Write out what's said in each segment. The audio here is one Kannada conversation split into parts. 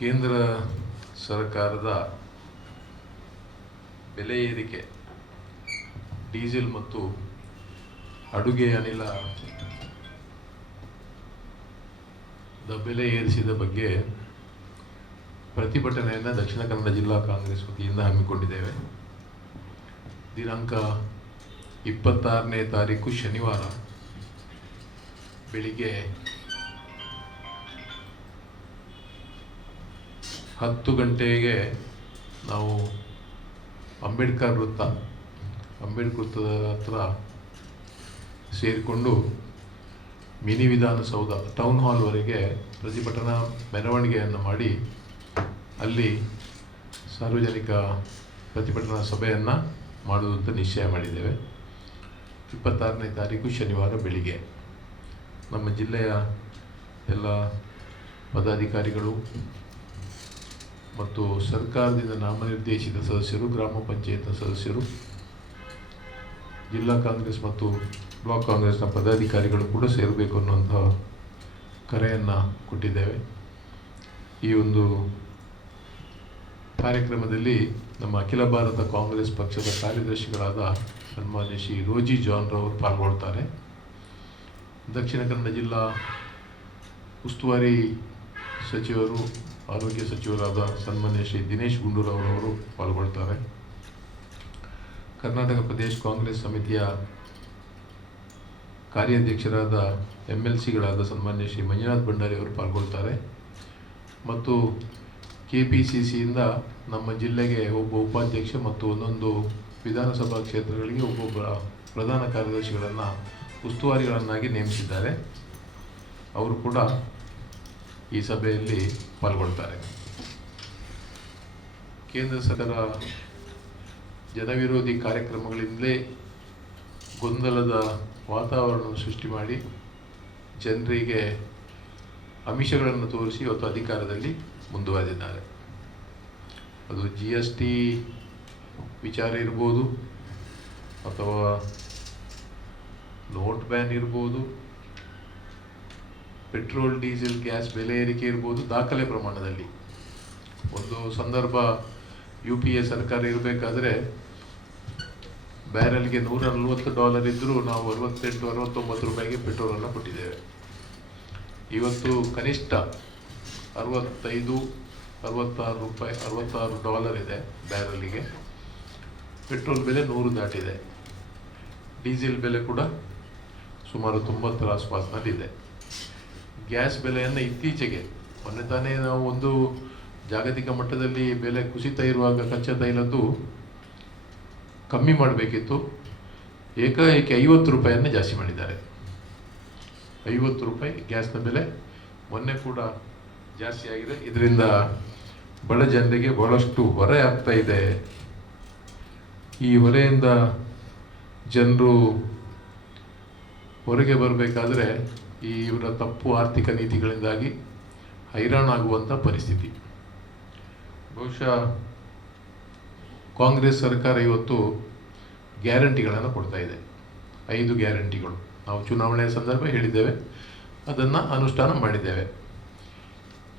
ಕೇಂದ್ರ ಸರ್ಕಾರದ ಬೆಲೆ ಏರಿಕೆ, ಡೀಸೆಲ್ ಮತ್ತು ಅಡುಗೆ ಅನಿಲದ ಬೆಲೆ ಏರಿಸಿದ ಬಗ್ಗೆ ಪ್ರತಿಭಟನೆಯನ್ನು ದಕ್ಷಿಣ ಕನ್ನಡ ಜಿಲ್ಲಾ ಕಾಂಗ್ರೆಸ್ ವತಿಯಿಂದ ಹಮ್ಮಿಕೊಂಡಿದ್ದೇವೆ. ದಿನಾಂಕ 26ನೇ ತಾರೀಕು ಶನಿವಾರ ಬೆಳಿಗ್ಗೆ 10 ಗಂಟೆಗೆ ನಾವು ಅಂಬೇಡ್ಕರ್ ವೃತ್ತದ ಹತ್ರ ಸೇರಿಕೊಂಡು ಮಿನಿ ವಿಧಾನಸೌಧ ಟೌನ್ ಹಾಲ್ವರೆಗೆ ಪ್ರತಿಭಟನಾ ಮೆರವಣಿಗೆಯನ್ನು ಮಾಡಿ ಅಲ್ಲಿ ಸಾರ್ವಜನಿಕ ಪ್ರತಿಭಟನಾ ಸಭೆಯನ್ನು ಮಾಡುವಂತ ನಿಶ್ಚಯ ಮಾಡಿದ್ದೇವೆ. 26ನೇ ತಾರೀಕು ಶನಿವಾರ ಬೆಳಿಗ್ಗೆ ನಮ್ಮ ಜಿಲ್ಲೆಯ ಎಲ್ಲ ಪದಾಧಿಕಾರಿಗಳು ಮತ್ತು ಸರ್ಕಾರದಿಂದ ನಾಮನಿರ್ದೇಶಿತ ಸದಸ್ಯರು, ಗ್ರಾಮ ಪಂಚಾಯತ್ ಸದಸ್ಯರು, ಜಿಲ್ಲಾ ಕಾಂಗ್ರೆಸ್ ಮತ್ತು ಬ್ಲಾಕ್ ಕಾಂಗ್ರೆಸ್ನ ಪದಾಧಿಕಾರಿಗಳು ಕೂಡ ಸೇರಬೇಕು ಅನ್ನುವಂಥ ಕರೆಯನ್ನು ಕೊಟ್ಟಿದ್ದೇವೆ. ಈ ಒಂದು ಕಾರ್ಯಕ್ರಮದಲ್ಲಿ ನಮ್ಮ ಅಖಿಲ ಭಾರತ ಕಾಂಗ್ರೆಸ್ ಪಕ್ಷದ ಕಾರ್ಯದರ್ಶಿಗಳಾದ ಸನ್ಮಾನ್ಯ ಶ್ರೀ ರೋಜಿ ಜಾನ್ ರವರು ಪಾಲ್ಗೊಳ್ತಾರೆ. ದಕ್ಷಿಣ ಕನ್ನಡ ಜಿಲ್ಲಾ ಉಸ್ತುವಾರಿ ಸಚಿವರು, ಆರೋಗ್ಯ ಸಚಿವರಾದ ಸನ್ಮಾನ್ಯ ಶ್ರೀ ದಿನೇಶ್ ಗುಂಡೂರಾವ್ರವರು ಪಾಲ್ಗೊಳ್ತಾರೆ. ಕರ್ನಾಟಕ ಪ್ರದೇಶ ಕಾಂಗ್ರೆಸ್ ಸಮಿತಿಯ ಕಾರ್ಯಾಧ್ಯಕ್ಷರಾದ MLCಗಳಾದ ಸನ್ಮಾನ್ಯ ಶ್ರೀ ಮಂಜುನಾಥ್ ಭಂಡಾರಿ ಅವರು ಪಾಲ್ಗೊಳ್ತಾರೆ. ಮತ್ತು KPCCಯಿಂದ ನಮ್ಮ ಜಿಲ್ಲೆಗೆ ಒಬ್ಬ ಉಪಾಧ್ಯಕ್ಷ ಮತ್ತು ಒಂದೊಂದು ವಿಧಾನಸಭಾ ಕ್ಷೇತ್ರಗಳಿಗೆ ಒಬ್ಬೊಬ್ಬ ಪ್ರಧಾನ ಕಾರ್ಯದರ್ಶಿಗಳನ್ನು ಉಸ್ತುವಾರಿಗಳನ್ನಾಗಿ ನೇಮಿಸಿದ್ದಾರೆ. ಅವರು ಕೂಡ ಈ ಸಭೆಯಲ್ಲಿ ಪಾಲ್ಗೊಳ್ತಾರೆ. ಕೇಂದ್ರ ಸರ್ಕಾರ ಜನವಿರೋಧಿ ಕಾರ್ಯಕ್ರಮಗಳಿಂದಲೇ ಗೊಂದಲದ ವಾತಾವರಣ ಸೃಷ್ಟಿ ಮಾಡಿ ಜನರಿಗೆ ಆಮಿಷಗಳನ್ನು ತೋರಿಸಿ ಇವತ್ತು ಅಧಿಕಾರದಲ್ಲಿ ಮುಂದುವರೆದಿದ್ದಾರೆ. ಅದು GST ವಿಚಾರ ಇರ್ಬೋದು, ಅಥವಾ ನೋಟ್ ಬ್ಯಾನ್ ಇರ್ಬೋದು, ಪೆಟ್ರೋಲ್, ಡೀಸೆಲ್, ಗ್ಯಾಸ್ ಬೆಲೆ ಏರಿಕೆ ಇರ್ಬೋದು. ದಾಖಲೆ ಪ್ರಮಾಣದಲ್ಲಿ ಒಂದು ಸಂದರ್ಭ UPA ಸರ್ಕಾರ ಇರಬೇಕಾದ್ರೆ ಬ್ಯಾರೆಲ್ಗೆ $140 ಇದ್ದರೂ ನಾವು 68-69 ರೂಪಾಯಿಗೆ ಪೆಟ್ರೋಲನ್ನು ಕೊಟ್ಟಿದ್ದೇವೆ. ಇವತ್ತು ಕನಿಷ್ಠ $66 ಇದೆ ಬ್ಯಾರಲ್ಲಿಗೆ. ಪೆಟ್ರೋಲ್ ಬೆಲೆ 100 ದಾಟಿದೆ. ಡೀಸೆಲ್ ಬೆಲೆ ಕೂಡ ಸುಮಾರು 90 ಆಸ್ಪಾಸ್ನಲ್ಲಿದೆ. ಗ್ಯಾಸ್ ಬೆಲೆಯನ್ನು ಇತ್ತೀಚೆಗೆ ಮೊನ್ನೆ ತಾನೇ ನಾವು ಒಂದು ಜಾಗತಿಕ ಮಟ್ಟದಲ್ಲಿ ಬೆಲೆ ಕುಸಿತ ಇರುವಾಗ ಕಚ್ಚಾ ತೈಲದ್ದು ಕಮ್ಮಿ ಮಾಡಬೇಕಿತ್ತು, ಏಕಾಏಕಿ 50 ರೂಪಾಯಿಯನ್ನು ಜಾಸ್ತಿ ಮಾಡಿದ್ದಾರೆ. 50 ರೂಪಾಯಿ ಗ್ಯಾಸ್ನ ಬೆಲೆ ಮೊನ್ನೆ ಕೂಡ ಜಾಸ್ತಿ ಆಗಿದೆ. ಇದರಿಂದ ಬಡ ಜನರಿಗೆ ಬಹಳಷ್ಟು ಹೊರೆ ಆಗ್ತಾ ಇದೆ. ಈ ಹೊರೆಯಿಂದ ಜನರು ಹೊರಗೆ ಬರಬೇಕಾದ್ರೆ ಇವರ ತಪ್ಪು ಆರ್ಥಿಕ ನೀತಿಗಳಿಂದಾಗಿ ಹೈರಾಣಾಗುವಂಥ ಪರಿಸ್ಥಿತಿ. ಬಹುಶಃ ಕಾಂಗ್ರೆಸ್ ಸರ್ಕಾರ ಇವತ್ತು ಗ್ಯಾರಂಟಿಗಳನ್ನು ಕೊಡ್ತಾ ಇದೆ. 5 ಗ್ಯಾರಂಟಿಗಳು ನಾವು ಚುನಾವಣೆಯ ಸಂದರ್ಭ ಹೇಳಿದ್ದೇವೆ, ಅದನ್ನು ಅನುಷ್ಠಾನ ಮಾಡಿದ್ದೇವೆ.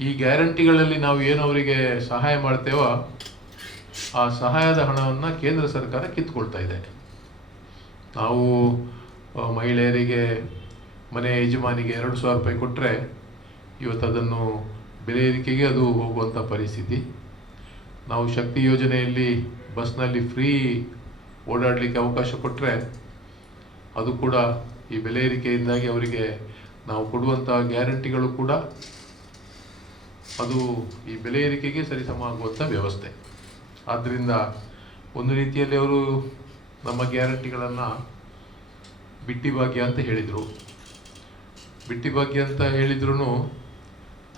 ಈ ಗ್ಯಾರಂಟಿಗಳಲ್ಲಿ ನಾವು ಏನು ಅವರಿಗೆ ಸಹಾಯ ಮಾಡ್ತೇವೋ ಆ ಸಹಾಯದ ಹಣವನ್ನು ಕೇಂದ್ರ ಸರ್ಕಾರ ಕಿತ್ಕೊಳ್ತಾ ಇದೆ. ನಾವು ಮಹಿಳೆಯರಿಗೆ, ಮನೆ ಯಜಮಾನಿಗೆ 2,000 ರೂಪಾಯಿ ಕೊಟ್ಟರೆ ಇವತ್ತು ಅದನ್ನು ಬೆಲೆ ಏರಿಕೆಗೆ ಅದು ಹೋಗುವಂಥ ಪರಿಸ್ಥಿತಿ. ನಾವು ಶಕ್ತಿ ಯೋಜನೆಯಲ್ಲಿ ಬಸ್ನಲ್ಲಿ ಫ್ರೀ ಓಡಾಡಲಿಕ್ಕೆ ಅವಕಾಶ ಕೊಟ್ಟರೆ ಅದು ಕೂಡ ಈ ಬೆಲೆ ಏರಿಕೆಯಿಂದಾಗಿ ಅವರಿಗೆ ನಾವು ಕೊಡುವಂಥ ಗ್ಯಾರಂಟಿಗಳು ಕೂಡ ಅದು ಈ ಬೆಲೆ ಏರಿಕೆಗೆ ಸರಿಸಮ ಆಗುವಂಥ ವ್ಯವಸ್ಥೆ. ಆದ್ದರಿಂದ ಒಂದು ರೀತಿಯಲ್ಲಿ ಅವರು ನಮ್ಮ ಗ್ಯಾರಂಟಿಗಳನ್ನು ಬಿಟ್ಟಿ ಭಾಗ್ಯ ಅಂತ ಹೇಳಿದರು. ಬಿಟ್ಟಿ ಭಾಗ್ಯ ಅಂತ ಹೇಳಿದ್ರು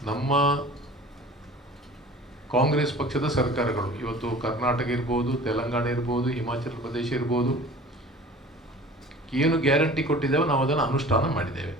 ನಮ್ಮ ಕಾಂಗ್ರೆಸ್ ಪಕ್ಷದ ಸರ್ಕಾರಗಳು ಇವತ್ತು ಕರ್ನಾಟಕ ಇರ್ಬೋದು, ತೆಲಂಗಾಣ ಇರ್ಬೋದು, ಹಿಮಾಚಲ ಪ್ರದೇಶ ಇರ್ಬೋದು, ಏನು ಗ್ಯಾರಂಟಿ ಕೊಟ್ಟಿದ್ದೇವೆ ನಾವು ಅದನ್ನು ಅನುಷ್ಠಾನ ಮಾಡಿದ್ದೇವೆ.